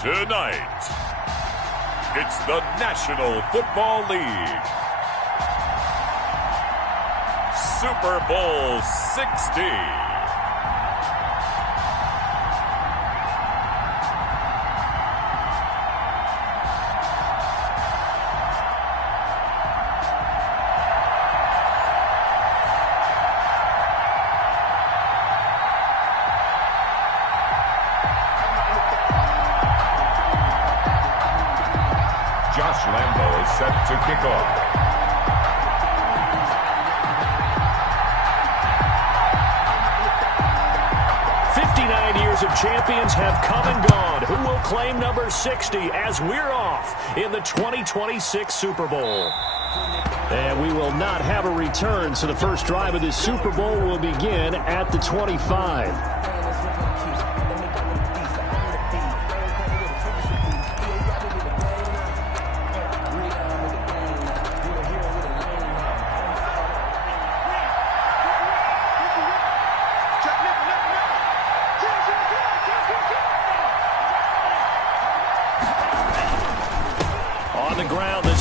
Tonight, it's the National Football League Super Bowl 60. Set to kick off. Years of champions have come and gone. Who will claim number 60 as we're off in the 2026 Super Bowl? And we will not have a return, so the first drive of this Super Bowl will begin at the 25.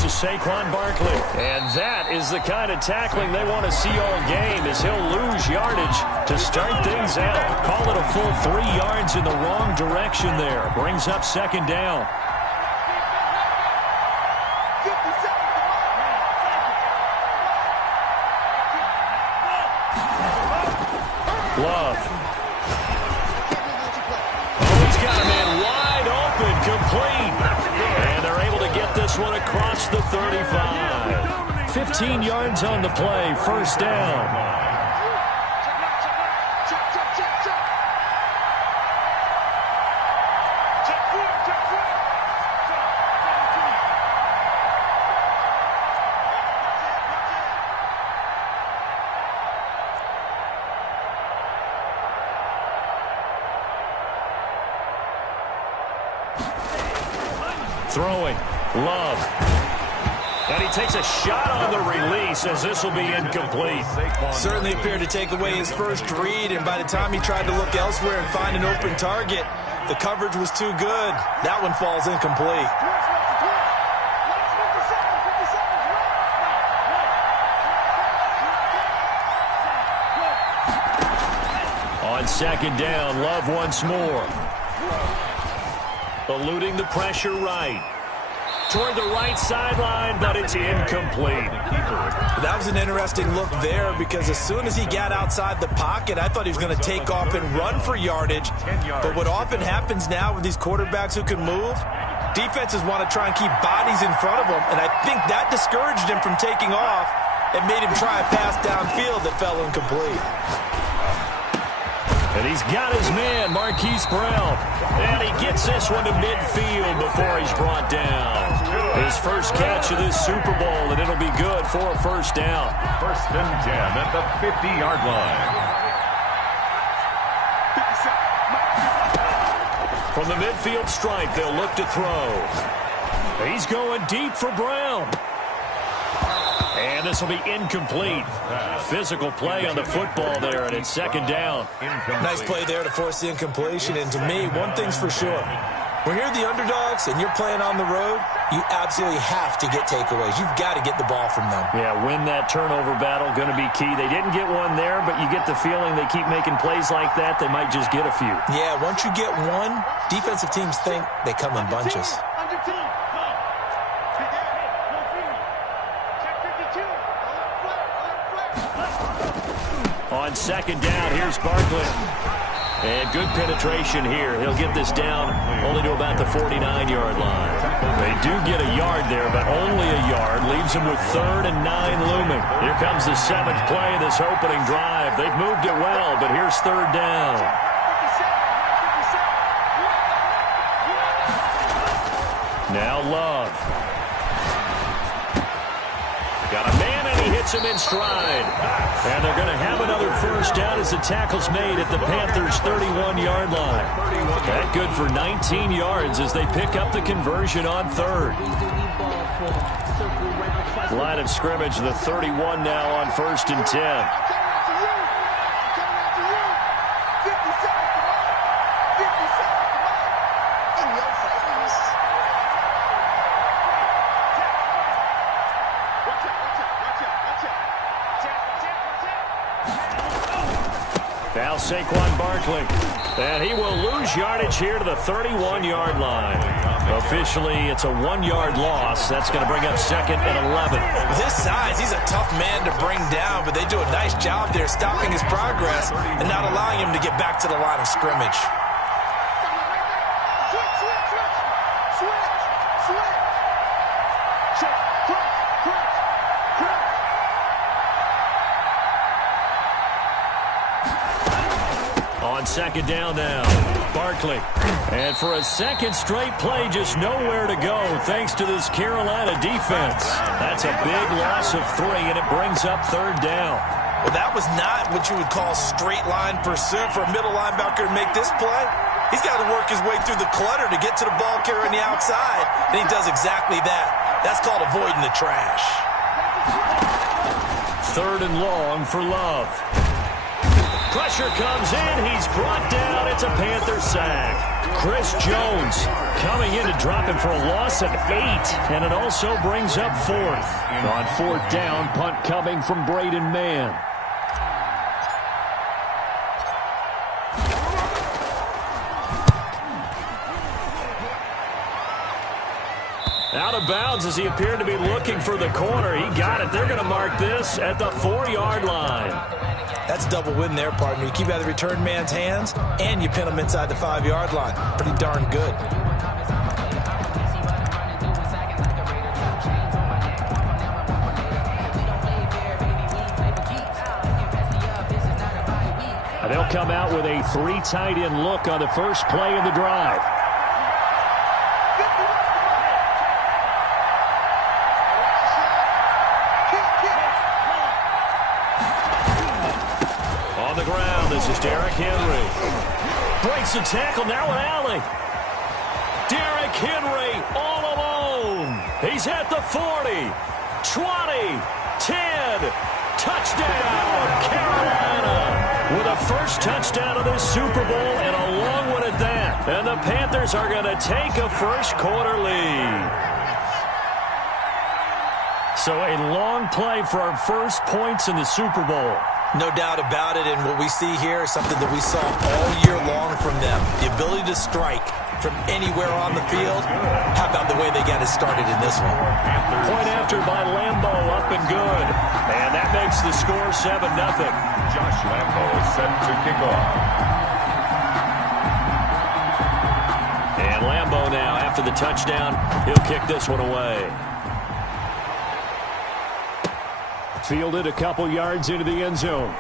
Saquon Barkley. And that is the kind of tackling they want to see all game, as he'll lose yardage to start things out. Call it a full 3 yards in the wrong direction there. Brings up second down. Love. Oh, he's got a man wide open, complete. And they're able to get this one across the 35. 15 yards on the play, first down. Throwing. Love. And he takes a shot on the release, as this will be incomplete. Certainly appeared to take away his first read, and by the time he tried to look elsewhere and find an open target, the coverage was too good. That one falls incomplete. On second down, Love once more. Eluding the pressure right. Toward the right sideline, but it's incomplete. That was an interesting look there, because as soon as he got outside the pocket, I thought he was going to take off and run for yardage. But what often happens now with these quarterbacks who can move, defenses want to try and keep bodies in front of them, and I think that discouraged him from taking off and made him try a pass downfield that fell incomplete. And he's got his man, Marquise Brown. And he gets this one to midfield before he's brought down. His first catch of this Super Bowl, and it'll be good for a first down. First and 10 at the 50-yard line. From the midfield stripe, they'll look to throw. He's going deep for Brown. And this will be incomplete. Physical play on the football there, and it's second down. Nice play there to force the incompletion. And to me, one thing's for sure. When you're the underdogs and you're playing on the road, you absolutely have to get takeaways. You've got to get the ball from them. Yeah, win that turnover battle, going to be key. They didn't get one there, but you get the feeling they keep making plays like that, they might just get a few. Yeah, once you get one, defensive teams think they come in bunches. On second down, here's Barkley. And good penetration here. He'll get this down only to about the 49-yard line. They do get a yard there, but only a yard. Leaves them with 3rd and 9 looming. Here comes the 7th play of this opening drive. They've moved it well, but here's 3rd down. Now Love. Got a man, and he hits him in stride. And they're going to have another first down as the tackle's made at the Panthers' 31-yard line. That good for 19 yards as they pick up the conversion on 3rd. Line of scrimmage, the 31 now on 1st and 10. Saquon Barkley. And he will lose yardage here to the 31-yard line. Officially, it's a 1-yard loss. That's going to bring up second and 11. With his size, he's a tough man to bring down, but they do a nice job there stopping his progress and not allowing him to get back to the line of scrimmage. On second down now, Barkley. And for a second straight play, just nowhere to go thanks to this Carolina defense. That's a big loss of 3, and it brings up third down. Well, that was not what you would call straight line pursuit for a middle linebacker to make this play. He's got to work his way through the clutter to get to the ball carrier on the outside, and he does exactly that. That's called avoiding the trash. Third and long for Love. Pressure comes in. He's brought down. It's a Panther sack. Chris Jones coming in to drop him for a loss of 8, and it also brings up fourth. On fourth down, punt coming from Braden Mann. Out of bounds as he appeared to be looking for the corner. He got it. They're going to mark this at the 4-yard line. That's double win there, partner. You keep out of the return man's hands, and you pin him inside the 5-yard line. Pretty darn good. They'll come out with a 3 tight end look on the first play of the drive. This is Derrick Henry. Breaks the tackle, now an alley. Derrick Henry all alone. He's at the 40, 20, 10. Touchdown, Carolina. With a first touchdown of this Super Bowl and a long one at that. And the Panthers are going to take a first-quarter lead. So a long play for our first points in the Super Bowl. No doubt about it, and what we see here is something that we saw all year long from them. The ability to strike from anywhere on the field. How about the way they got it started in this one? Point after by Lambo, up and good. And that makes the score 7-0. Josh Lambo is set to kick off. And Lambo now, after the touchdown, he'll kick this one away. Fielded a couple yards into the end zone.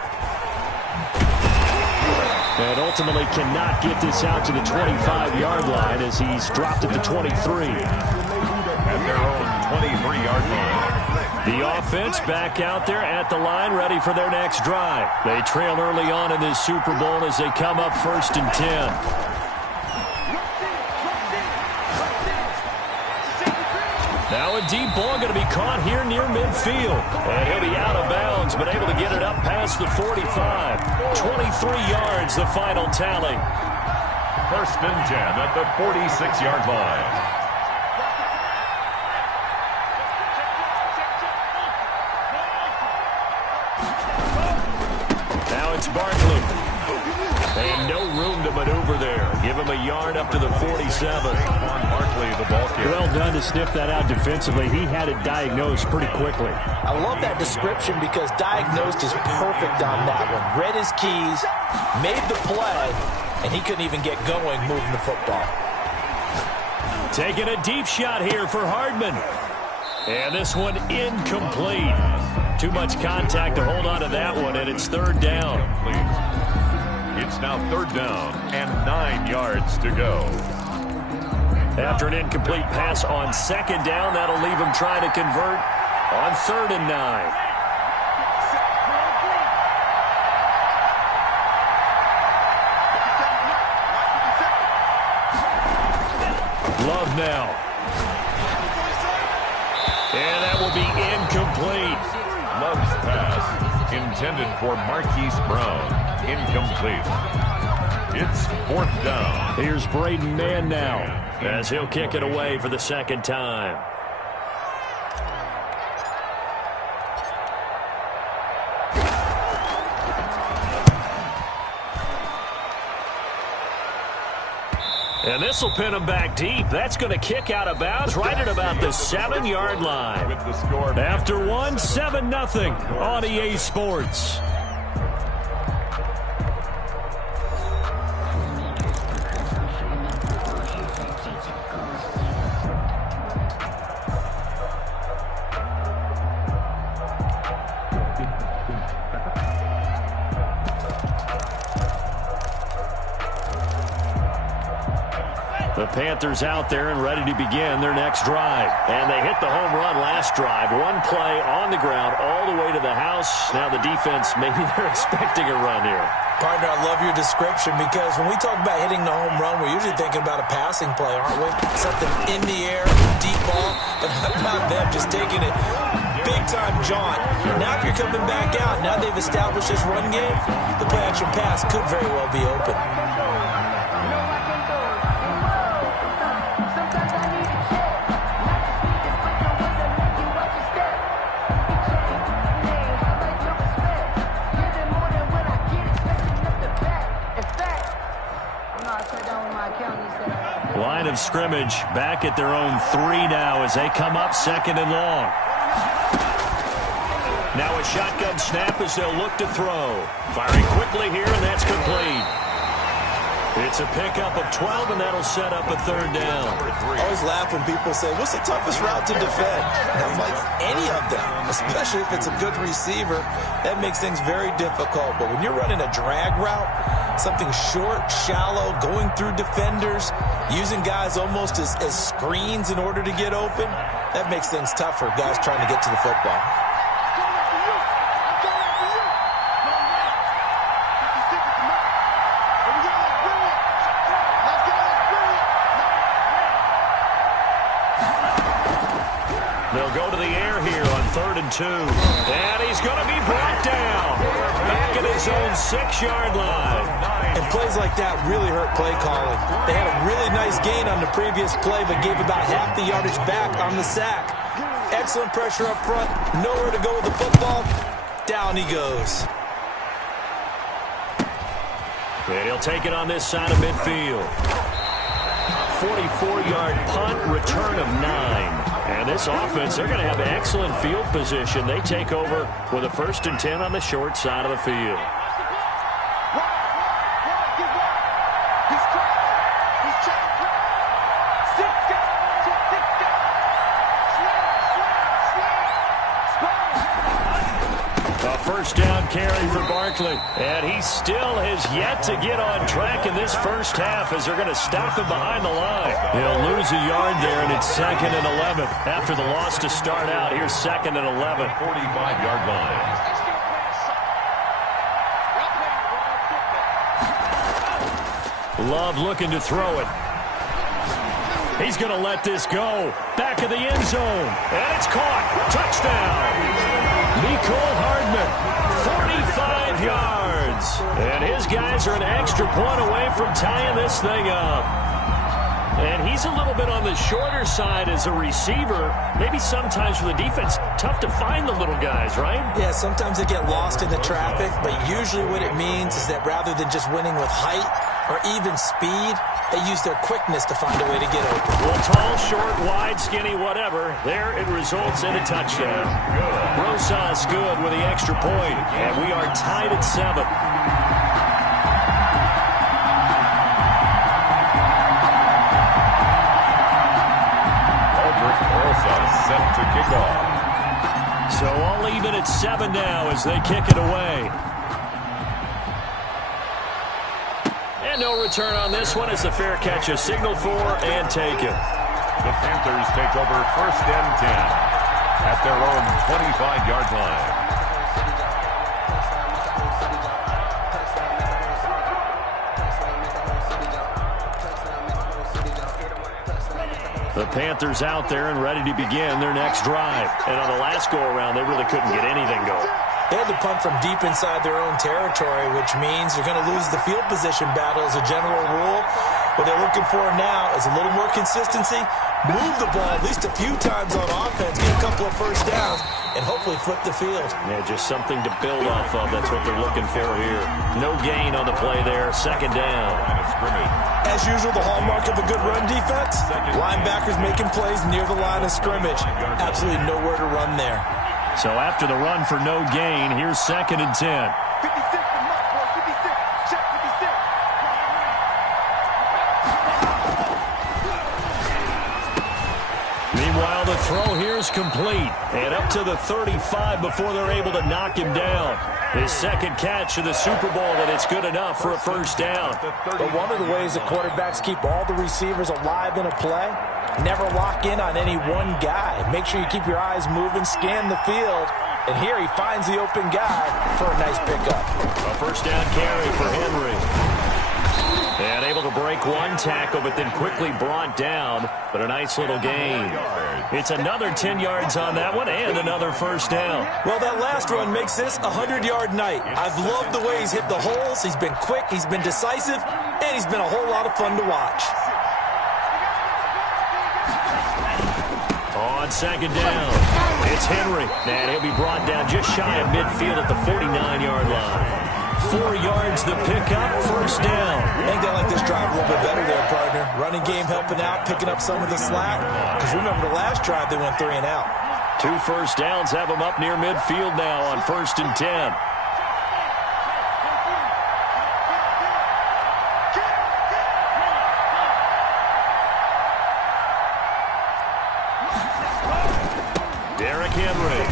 And ultimately cannot get this out to the 25-yard line as he's dropped at the 23. At their own 23-yard line. The offense back out there at the line, ready for their next drive. They trail early on in this Super Bowl as they come up 1st and 10. Now a deep ball going to be caught here near midfield. And he'll be out of bounds, but able to get it up past the 45. 23 yards, the final tally. 1st and 10 at the 46-yard line. Now it's Barkley. And no room to maneuver there. Give him a yard up to the 47. Barkley, the ball carrier. Well done to sniff that out defensively. He had it diagnosed pretty quickly. I love that description because diagnosed is perfect on that one. Read his keys, made the play, and he couldn't even get going moving the football. Taking a deep shot here for Hardman. And this one incomplete. Too much contact to hold on to that one, and it's 3rd down. It's now 3rd down and 9 yards to go. After an incomplete pass on 2nd down, that'll leave him trying to convert on 3rd and 9. Love now. And that will be incomplete. Love's pass intended for Marquise Brown. Incomplete. It's 4th down. Here's Braden Mann now as he'll kick it away for the 2nd time. And this will pin him back deep. That's going to kick out of bounds right at about the 7-yard line. With the score. After one, 7-0 on EA Sports. The Panthers out there and ready to begin their next drive. And they hit the home run last drive. One play on the ground all the way to the house. Now the defense, maybe they're expecting a run here. Partner, I love your description because when we talk about hitting the home run, we're usually thinking about a passing play, aren't we? Something in the air, deep ball, but how about them just taking it big-time jaunt. Now if you're coming back out, now they've established this run game, the play-action pass could very well be open. Line of scrimmage back at their own 3 now as they come up 2nd and long. Now a shotgun snap as they'll look to throw. Firing quickly here, and that's complete. It's a pickup of 12, and that'll set up a 3rd down. I always laugh when people say, what's the toughest route to defend? And I'm like, any of them, especially if it's a good receiver. That makes things very difficult. But when you're running a drag route, something short, shallow, going through defenders, using guys almost as screens in order to get open, that makes things tough for guys trying to get to the football. They'll go to the air here on 3rd and 2. And he's going to be brought down. Back at his own 6-yard line. And plays like that really hurt play calling. They had a really nice gain on the previous play, but gave about half the yardage back on the sack. Excellent pressure up front. Nowhere to go with the football. Down he goes. And he'll take it on this side of midfield. 44-yard punt, return of 9. And this offense, they're going to have excellent field position. They take over with a 1st and 10 on the short side of the field. A 1st down carry for Barkley. And he still has yet to get on track in this first half as they're going to stop him behind the line. He'll lose a yard there, and it's 2nd and 11. After the loss to start out, here's 2nd and 11. 45-yard line. Love looking to throw it. He's going to let this go. Back of the end zone. And it's caught. Touchdown. Nicole Hardman, 45 yards. And his guys are an extra point away from tying this thing up. And he's a little bit on the shorter side as a receiver. Maybe sometimes for the defense, tough to find the little guys, right? Yeah, sometimes they get lost in the traffic, but usually what it means is that rather than just winning with height or even speed, they use their quickness to find a way to get open. Well, tall, short, wide, skinny, whatever. There it results in a touchdown. Rosas good with the extra point, and we are tied at 7. Set to kick off. So all even at 7 now as they kick it away. And no return on this one as the fair catch is signaled for and taken. The Panthers take over 1st and 10 at their own 25-yard line. The Panthers out there and ready to begin their next drive. And on the last go-around, they really couldn't get anything going. They had to punt from deep inside their own territory, which means you're going to lose the field position battle as a general rule. What they're looking for now is a little more consistency, move the ball at least a few times on offense, get a couple of first downs, and hopefully flip the field. Yeah, just something to build off of. That's what they're looking for here. No gain on the play there. Second down. As usual, the hallmark of a good run defense, linebackers making plays near the line of scrimmage. Absolutely nowhere to run there. So after the run for no gain, here's 2nd and 10. Meanwhile, the throw here is complete. And up to the 35 before they're able to knock him down. His second catch of the Super Bowl, and it's good enough for a first down. But one of the ways that quarterbacks keep all the receivers alive in a play, never lock in on any one guy. Make sure you keep your eyes moving, scan the field. And here he finds the open guy for a nice pickup. A first down carry for Henry. And able to break one tackle, but then quickly brought down. But a nice little gain. It's another 10 yards on that one and another first down. Well, that last run makes this a 100-yard night. I've loved the way he's hit the holes. He's been quick, he's been decisive, and he's been a whole lot of fun to watch. On second down, it's Henry. And he'll be brought down just shy of midfield at the 49-yard line. 4 yards the pickup, first down. I think they like this drive a little bit better there, partner. Running game helping out, picking up some of the slack. Because remember the last drive, they went 3 and out. 2 first downs have them up near midfield now on 1st and 10. Derrick Henry.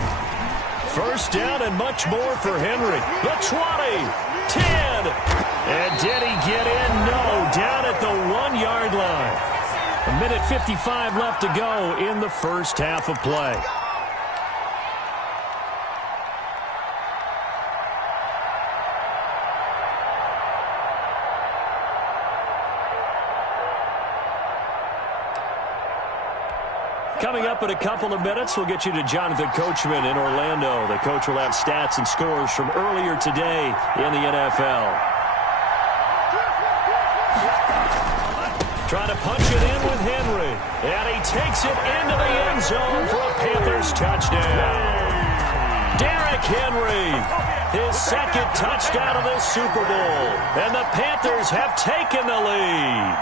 First down and much more for Henry. The 20, 10. And did he get in? No, down at the 1-yard line. 1:55 left to go in the first half of play. Coming up in a couple of minutes, we'll get you to Jonathan Coachman in Orlando. The coach will have stats and scores from earlier today in the NFL. Trying to punch it in with Henry. And he takes it into the end zone for a Panthers touchdown. Derrick Henry, his second touchdown of this Super Bowl. And the Panthers have taken the lead.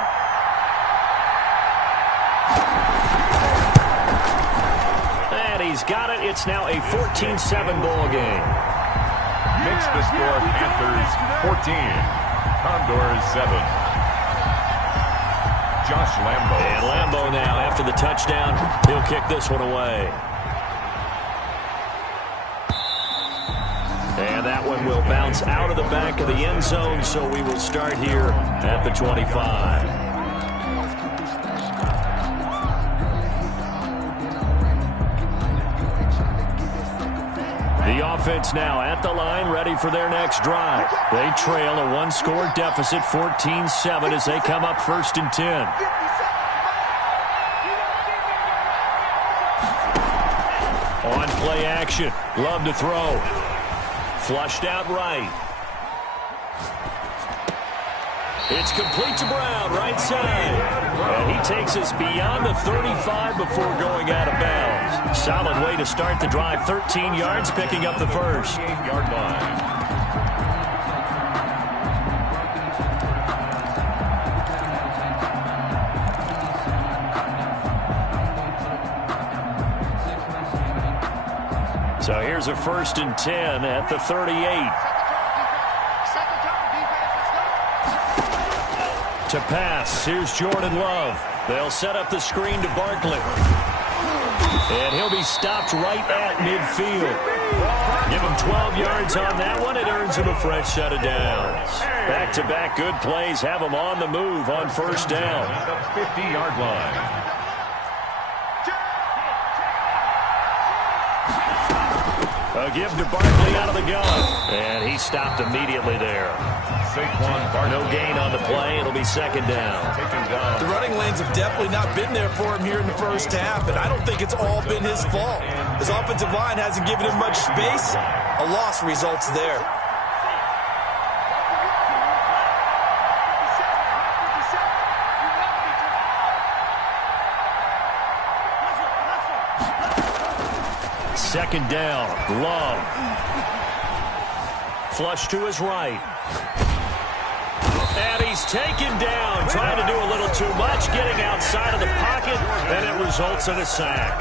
He's got it. It's now a 14-7 ball game. Makes the score Panthers 14, Condors 7. Josh Lambo. And Lambo now, after the touchdown, he'll kick this one away. And that one will bounce out of the back of the end zone, so we will start here at the 25. The offense now at the line, ready for their next drive. They trail a 1-score deficit, 14-7, as they come up 1st and 10. On play action, Love to throw. Flushed out right. It's complete to Brown, right side. And he takes us beyond the 35 before going out of bounds. Solid way to start the drive. 13 yards, picking up the first. 8-yard line. So here's a 1st and 10 at the 38. To pass, here's Jordan Love. They'll set up the screen to Barkley. And he'll be stopped right at midfield. Give him 12 yards on that one. It earns him a fresh set of downs. Back-to-back good plays have him on the move on 1st down. The 50-yard line. A give to Barkley out of the gun. And he stopped immediately there. No gain on the play. It'll be 2nd down. The running lanes have definitely not been there for him here in the first half, and I don't think it's all been his fault. His offensive line hasn't given him much space. A loss results there. second down. Love. Flush to his right. And he's taken down, trying to do a little too much, getting outside of the pocket, and it results in a sack.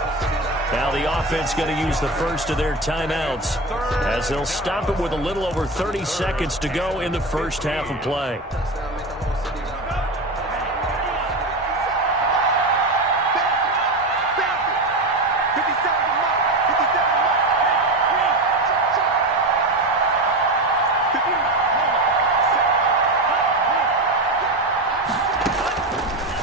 Now the offense going to use the first of their timeouts as they'll stop it with a little over 30 seconds to go in the first half of play.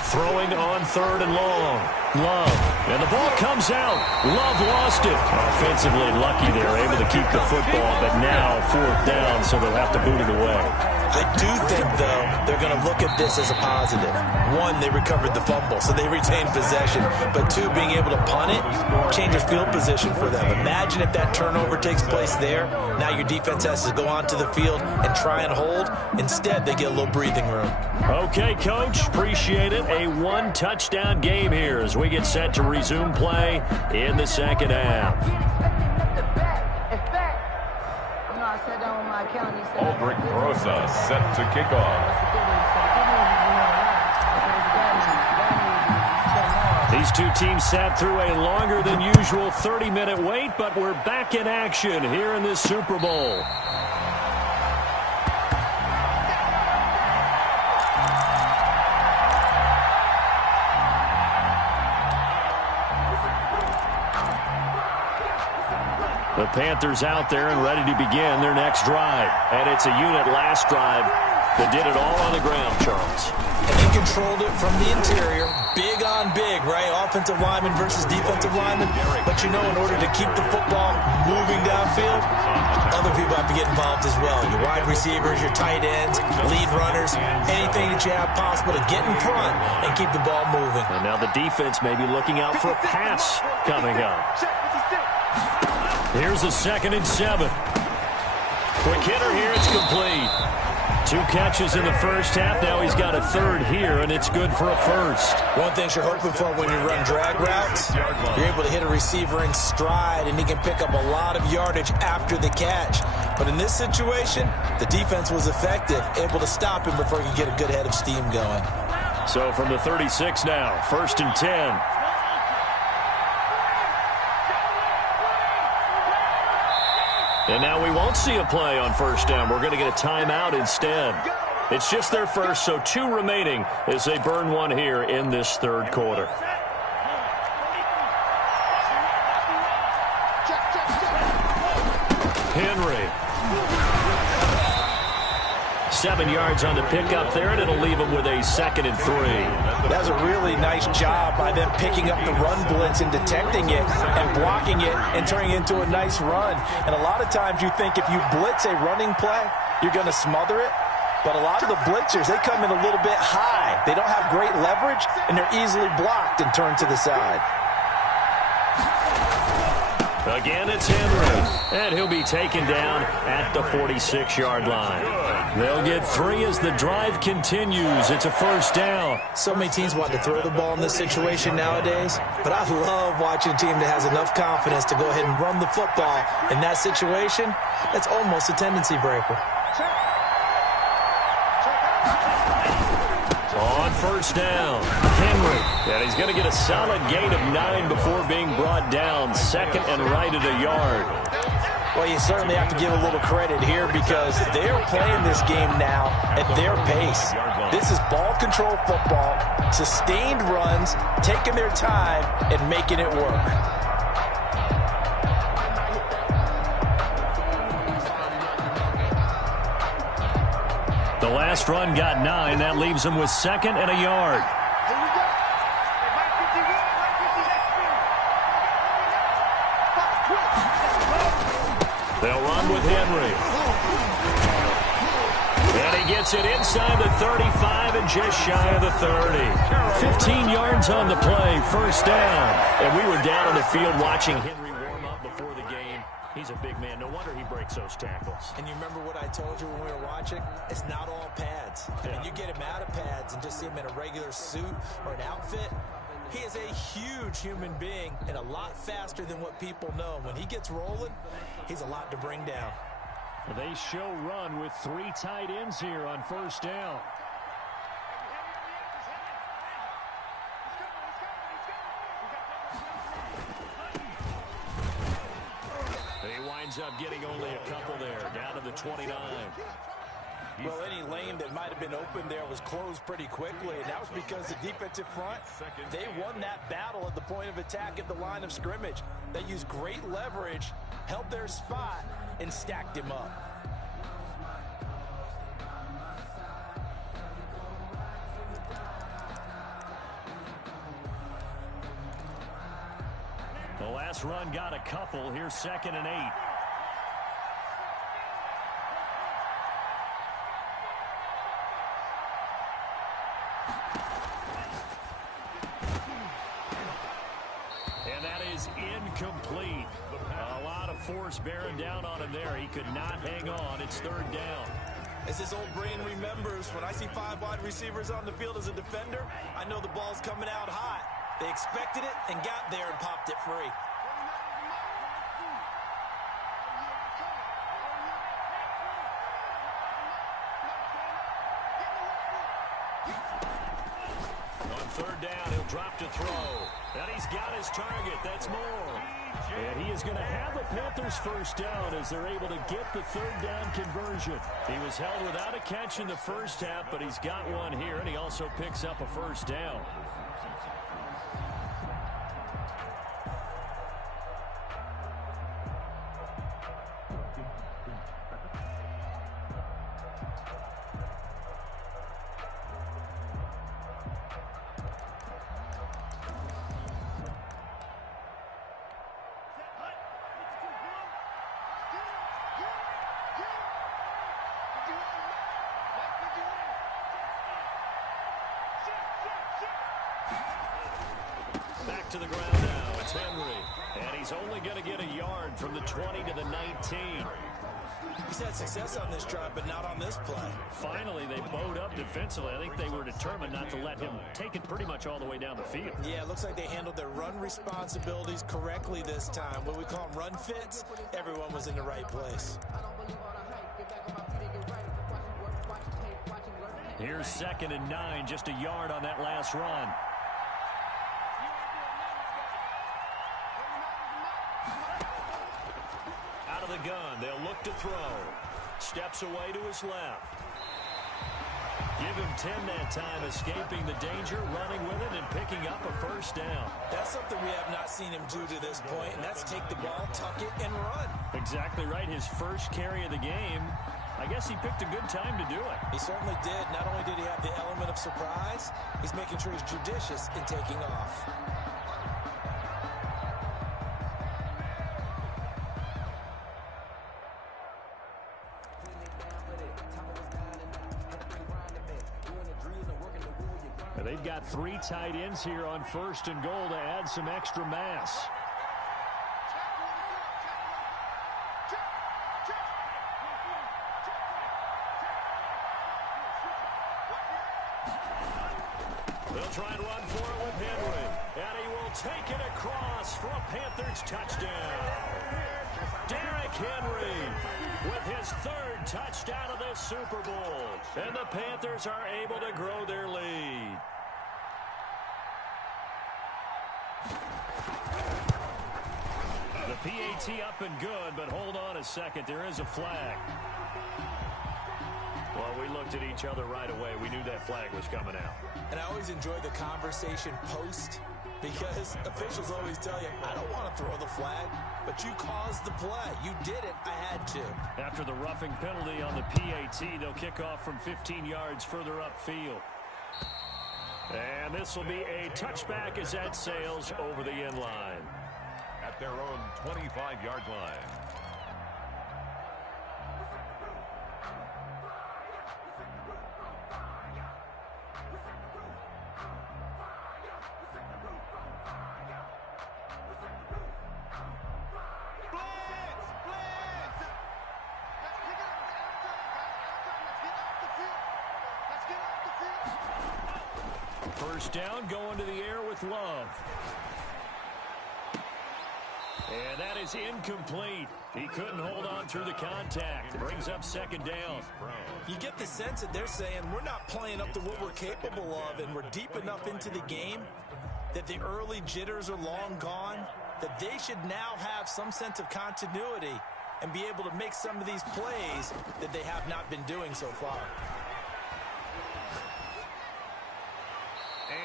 Throwing on third and long. Love. And the ball comes out. Love lost it. Offensively lucky they're able to keep the football, but now fourth down, so they'll have to boot it away. I do think, though, they're going to look at this as a positive. One, they recovered the fumble, so they retained possession. But two, being able to punt it changes field position for them. Imagine if that turnover takes place there. Now your defense has to go onto the field and try and hold. Instead, they get a little breathing room. Okay, Coach, appreciate it. A one-touchdown game here as we get set to resume play in the second half. Aldrich Rosa set to kick off. These two teams sat through a longer than usual 30-minute wait, but we're back in action here in this Super Bowl. The Panthers out there and ready to begin their next drive. And it's a unit last drive that did it all on the ground, Charles. And they controlled it from the interior. Big on big, right? Offensive lineman versus defensive lineman. But you know, in order to keep the football moving downfield, other people have to get involved as well. Your wide receivers, your tight ends, lead runners, anything that you have possible to get in front and keep the ball moving. And now the defense may be looking out for a pass coming up. Here's a 2nd and 7. Quick hitter here, it's complete. 2 catches in the first half. Now he's got a third here, and it's good for a first. One thing you're hoping for when you run drag routes, you're able to hit a receiver in stride, and he can pick up a lot of yardage after the catch. But in this situation, the defense was effective, able to stop him before he could get a good head of steam going. So from the 36 now, 1st and 10. And now we won't see a play on first down. We're going to get a timeout instead. It's just their first, so 2 remaining as they burn one here in this third quarter. Henry. 7 yards on the pickup there, and it'll leave him with a 2nd and 3. That was a really nice job by them picking up the run blitz and detecting it and blocking it and turning it into a nice run. And a lot of times you think if you blitz a running play, you're going to smother it. But a lot of the blitzers, they come in a little bit high. They don't have great leverage, and they're easily blocked and turned to the side. Again, it's Henry, and he'll be taken down at the 46-yard line. They'll get 3 as the drive continues. It's a first down. So many teams want to throw the ball in this situation nowadays, but I love watching a team that has enough confidence to go ahead and run the football. In that situation, that's almost a tendency breaker. On first down, Henry. And he's going to get a solid gain of 9 before being brought down. 2nd and right at a yard. Well, you certainly have to give a little credit here because they're playing this game now at their pace. This is ball control football, sustained runs, taking their time, and making it work. The last run got 9. That leaves him with 2nd and a yard. They'll run with Henry. And he gets it inside the 35 and just shy of the 30. 15 yards on the play, first down. And we were down on the field watching Henry warm up before the game. He's a big man. No wonder he breaks those tackles. And you remember what I told you when we were watching? It's not all pads. I mean, you get him out of pads and just see him in a regular suit or an outfit, He is a huge human being and a lot faster than what people know. When he gets rolling, he's a lot to bring down. They show run with 3 tight ends here on first down. He winds up getting only a couple there, down to the 29. Well, any lane that might have been open there was closed pretty quickly, and that was because the defensive front, they won that battle at the point of attack at the line of scrimmage. They used great leverage, held their spot, and stacked him up. The last run got a couple. Here's 2nd and 8. And that is incomplete. A lot of force bearing down on him there. He could not hang on. It's 3rd down. As his old brain remembers, when I see 5 wide receivers on the field as a defender, I know the ball's coming out hot. They expected it and got there and popped it free. On 3rd down, he'll drop to throw. And he's got his target. That's more. And he is going to have a Panthers first down as they're able to get the 3rd down conversion. He was held without a catch in the first half, but he's got one here, and he also picks up a first down. To the ground now. It's Henry. And he's only going to get a yard from the 20 to the 19. He's had success on this drive, but not on this play. Finally, they bowed up defensively. I think they were determined not to let him take it pretty much all the way down the field. Yeah, it looks like they handled their run responsibilities correctly this time. What we call them run fits, everyone was in the right place. Here's 2nd and 9, just a yard on that last run. Out of the gun, they'll look to throw. Steps away to his left. Give him 10 that time, escaping the danger, running with it, and picking up a first down. That's something we have not seen him do to this point, and that's take the ball, tuck it, and run. Exactly right. His first carry of the game. I guess he picked a good time to do it. He certainly did. Not only did he have the element of surprise, he's making sure he's judicious in taking off. They've got 3 tight ends here on 1st and goal to add some extra mass. They'll try and run for it with Henry. And he will take it across for a Panthers touchdown. Derrick Henry with his 3rd touchdown of the Super Bowl. And the Panthers are able to grow their lead. The PAT up and good, but hold on a second. There is a flag. Well, we looked at each other right away. We knew that flag was coming out. And I always enjoy the conversation post, because officials always tell you, I don't want to throw the flag, but you caused the play. You did it. I had to. After the roughing penalty on the PAT, they'll kick off from 15 yards further upfield. And this will be a touchback as that sails over the end line. At their own 25-yard line. First down, going to the air with Love. And that is incomplete. He couldn't hold on through the contact. Brings up second down. You get the sense that they're saying we're not playing up to what we're capable of, and we're deep enough into the game that the early jitters are long gone, that they should now have some sense of continuity and be able to make some of these plays that they have not been doing so far.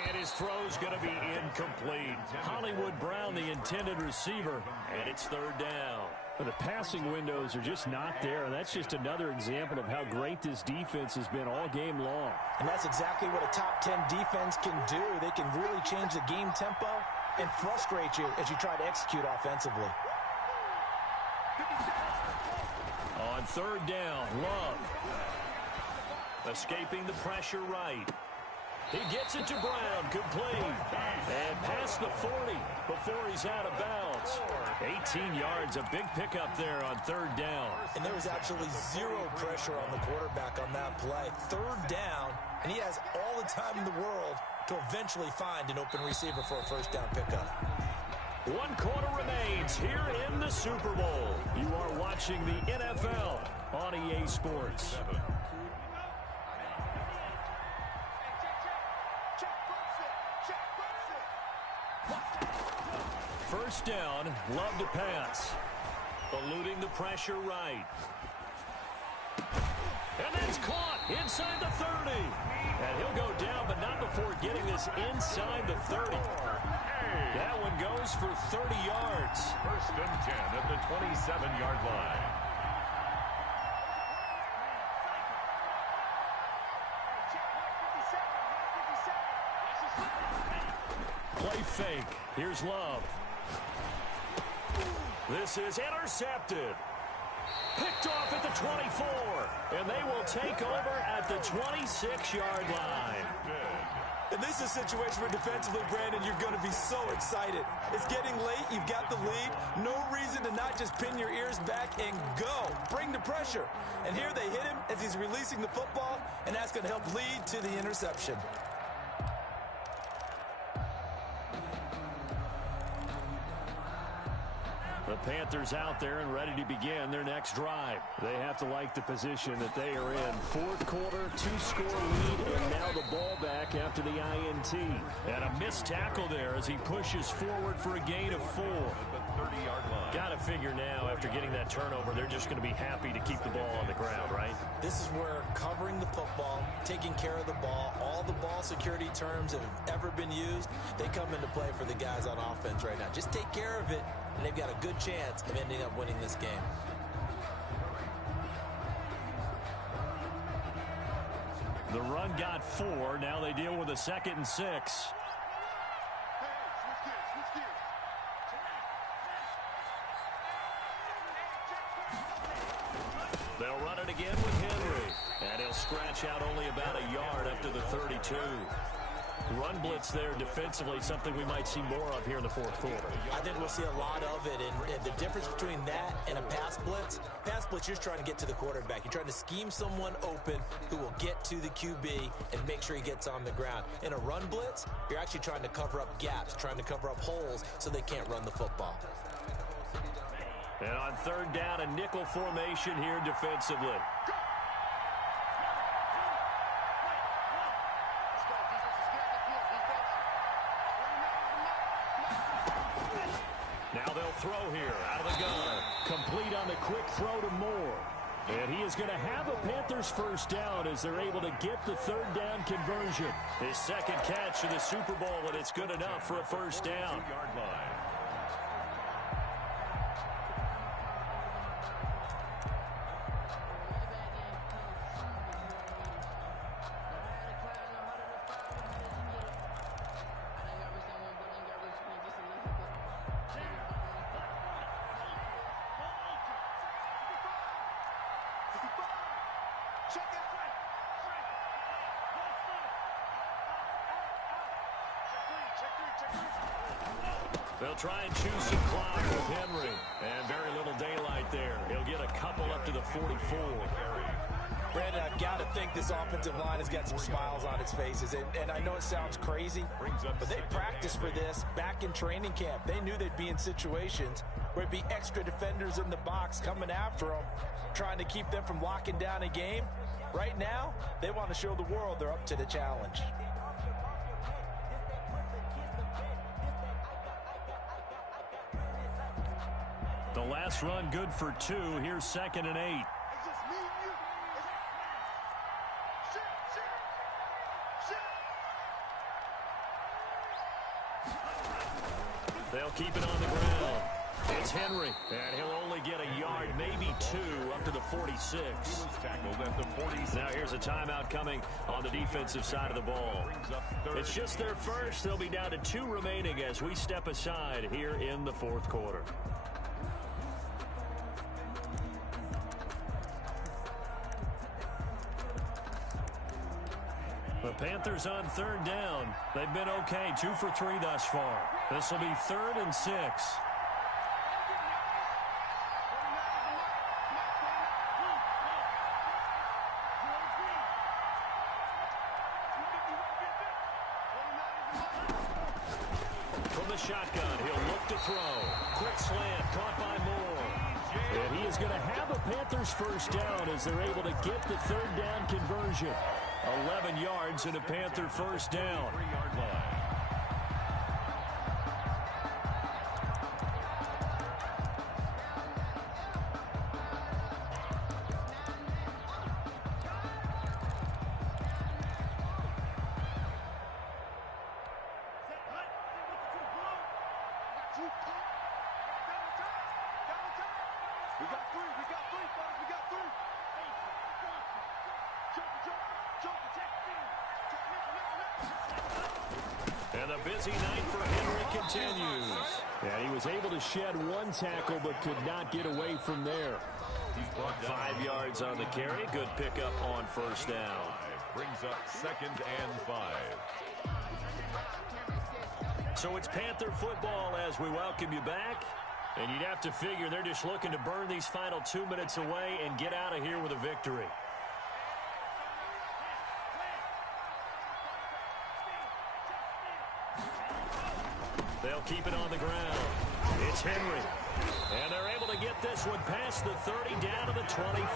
And his throw's going to be incomplete. Hollywood Brown, the intended receiver, and it's third down. The passing windows are just not there, and that's just another example of how great this defense has been all game long. And that's exactly what a top 10 defense can do. They can really change the game tempo and frustrate you as you try to execute offensively. On third down, Love. Escaping the pressure right. He gets it to Brown, complete. And past the 40 before he's out of bounds. 18 yards, a big pickup there on third down. And there was absolutely zero pressure on the quarterback on that play. Third down, and he has all the time in the world to eventually find an open receiver for a first down pickup. 1 quarter remains here in the Super Bowl. You are watching the NFL on EA Sports. First down, Love to pass. Eluding the pressure right. And that's caught inside the 30. And he'll go down, but not before getting this inside the 30. That one goes for 30 yards. First and 10 at the 27-yard line. Play fake. Here's Love. This is intercepted. Picked off at the 24. And they will take over at the 26-yard line. And this is a situation where defensively, Brandon, you're going to be so excited. It's getting late. You've got the lead. No reason to not just pin your ears back and go. Bring the pressure. And here they hit him as he's releasing the football, and that's going to help lead to the interception. The Panthers out there and ready to begin their next drive. They have to like the position that they are in. Fourth quarter, 2-score lead, and now the ball back after the INT. And a missed tackle there as he pushes forward for a gain of 4. Got to figure now, after getting that turnover, they're just going to be happy to keep the ball on the ground, right? This is where covering the football, taking care of the ball, all the ball security terms that have ever been used, they come into play for the guys on offense right now. Just take care of it, and they've got a good chance of ending up winning this game. The run got 4. Now they deal with a 2nd and 6. They'll run it again with Henry. And he'll scratch out only about a yard up to the 32. Run blitz there defensively, something we might see more of here in the fourth quarter. I think we'll see a lot of it, and the difference between that and a pass blitz, you're trying to get to the quarterback. You're trying to scheme someone open who will get to the QB and make sure he gets on the ground. In a run blitz, you're actually trying to cover up gaps, trying to cover up holes so they can't run the football. And on third down, a nickel formation here defensively. Now they'll throw here out of the gun. Complete on the quick throw to Moore. And he is going to have a Panthers first down as they're able to get the third down conversion. His second catch of the Super Bowl, and it's good enough for a first down. They'll try and choose some clock with Henry. And very little daylight there. He'll get a couple up to the 44. Brandon, I've got to think this offensive line has got some smiles on its faces. And I know it sounds crazy, but they practiced for this back in training camp. They knew they'd be in situations where it'd be extra defenders in the box coming after them, trying to keep them from locking down a game. Right now, they want to show the world they're up to the challenge. The last run good for 2. Here's 2nd and 8. They'll keep it on the ground. It's Henry, and he'll only get a yard, maybe 2, up to the 46. He was tackled at the 46. Now here's a timeout coming on the defensive side of the ball. It's just their first. They'll be down to 2 remaining as we step aside here in the 4th quarter. The Panthers on 3rd down. They've been okay, 2 for 3 thus far. This will be 3rd and 6. From the shotgun, he'll look to throw. Quick slant, caught by Moore. And he is going to have a Panthers first down as they're able to get the 3rd down conversion. 11 yards and a Panther first down. 3-yard line. And the busy night for Henry continues. And he was able to shed 1 tackle but could not get away from there. 5 yards on the carry. Good pickup on first down. Brings up 2nd and 5. So it's Panther football as we welcome you back. And you'd have to figure they're just looking to burn these final 2 minutes away and get out of here with a victory. They'll keep it on the ground. It's Henry. And they're able to get this one past the 30 down to the 25.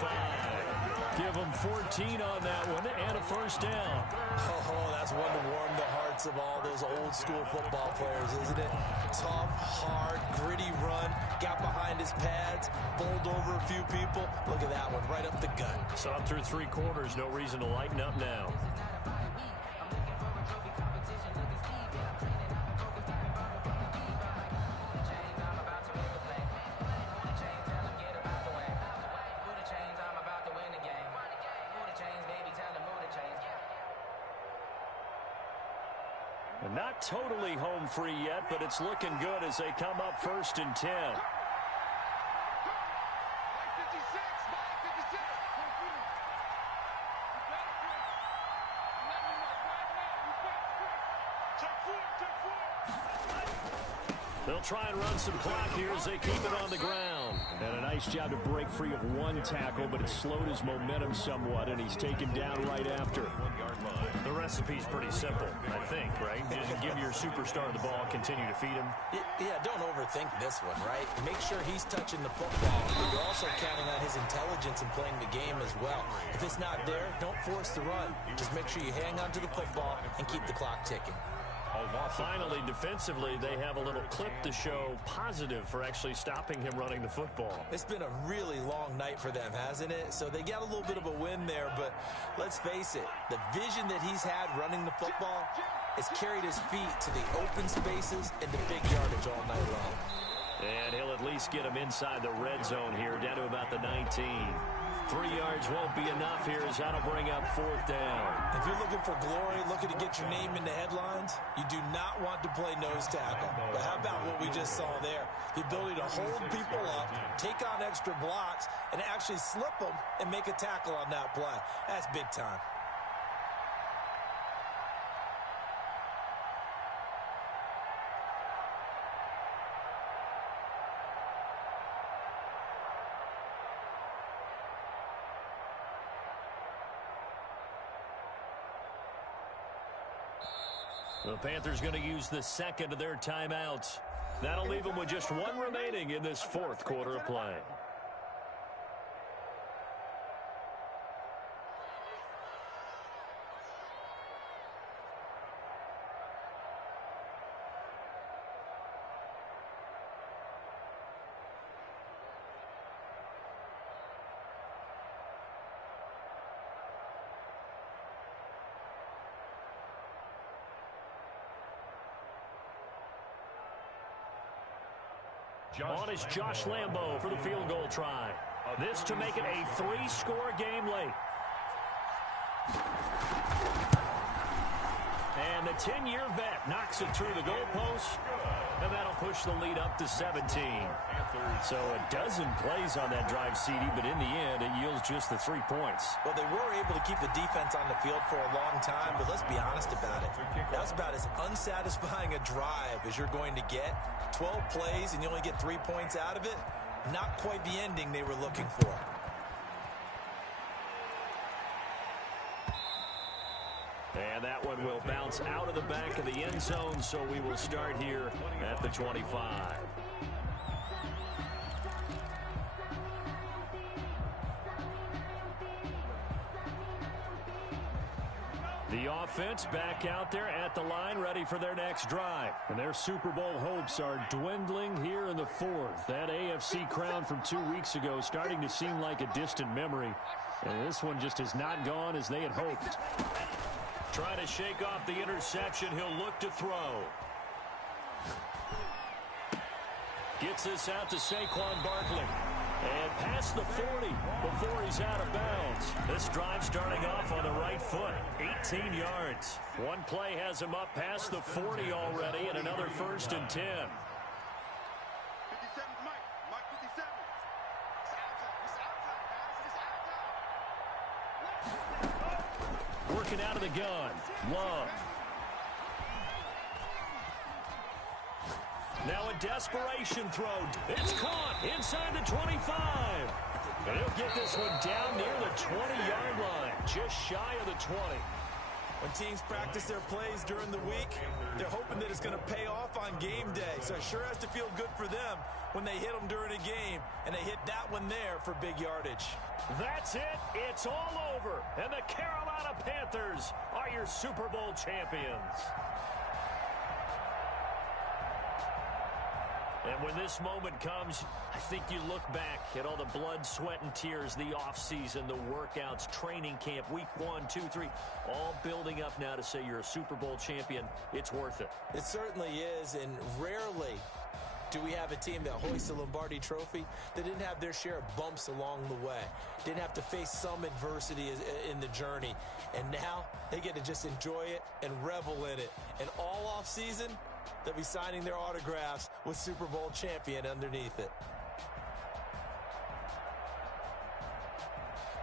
Give them 14 on that one and a first down. Oh, that's one to warm the hearts of all those old school football players, isn't it? Tough, hard, gritty run. Got behind his pads, bowled over a few people. Look at that one, right up the gut. So up through 3 quarters, no reason to lighten up now. Not totally home free yet, but it's looking good as they come up 1st and 10. They'll try and run some clock here as they keep it on the ground. And a nice job to break free of 1 tackle, but it slowed his momentum somewhat, and he's taken down right after. 1-yard line. The recipe's pretty simple, I think, right? Just give your superstar the ball, continue to feed him. Yeah, don't overthink this one, right? Make sure he's touching the football, but you're also counting on his intelligence in playing the game as well. If it's not there, don't force the run. Just make sure you hang on to the football and keep the clock ticking. Finally, defensively, they have a little clip to show positive for actually stopping him running the football. It's been a really long night for them, hasn't it? So they got a little bit of a win there, but let's face it, the vision that he's had running the football has carried his feet to the open spaces and the big yardage all night long. And he'll at least get him inside the red zone here, down to about the 19. 3 yards won't be enough here as that'll bring up 4th down. If you're looking for glory, looking to get your name in the headlines, you do not want to play nose tackle. But how about what we just saw there? The ability to hold people up, take on extra blocks, and actually slip them and make a tackle on that play. That's big time. The Panthers going to use the second of their timeouts. That'll leave them with just one remaining in this fourth quarter of play. On is Josh Lambo for the field goal try. This to make it a 3-score game late. And the 10-year vet knocks it through the goalpost, and that'll push the lead up to 17. So a dozen plays on that drive, CD, but in the end, it yields just the 3 points. Well, they were able to keep the defense on the field for a long time, but let's be honest about it. That was about as unsatisfying a drive as you're going to get. 12 plays, and you only get 3 points out of it. Not quite the ending they were looking for. And that one will bounce out of the back of the end zone, so we will start here at the 25. The offense back out there at the line, ready for their next drive. And their Super Bowl hopes are dwindling here in the fourth. That AFC crown from 2 weeks ago starting to seem like a distant memory. And this one just has not gone as they had hoped. Trying to shake off the interception. He'll look to throw. Gets this out to Saquon Barkley. And past the 40 before he's out of bounds. This drive starting off on the right foot. 18 yards. One play has him up past the 40 already, and another 1st and 10. Working out of the gun. Love. Now a desperation throw. It's caught inside the 25. And he'll get this one down near the 20-yard line, just shy of the 20. When teams practice their plays during the week, they're hoping that it's going to pay off on game day. So it sure has to feel good for them when they hit them during a game, and they hit that one there for big yardage. That's it. It's all over. And the Carolina Panthers are your Super Bowl champions. And when this moment comes, I think you look back at all the blood, sweat, and tears, the offseason, the workouts, training camp, week 1, 2, 3, all building up now to say you're a Super Bowl champion. It's worth it. It certainly is, and rarely do we have a team that hoists the Lombardi Trophy that didn't have their share of bumps along the way, didn't have to face some adversity in the journey, and now they get to just enjoy it and revel in it. And all offseason, they'll be signing their autographs with Super Bowl champion underneath it.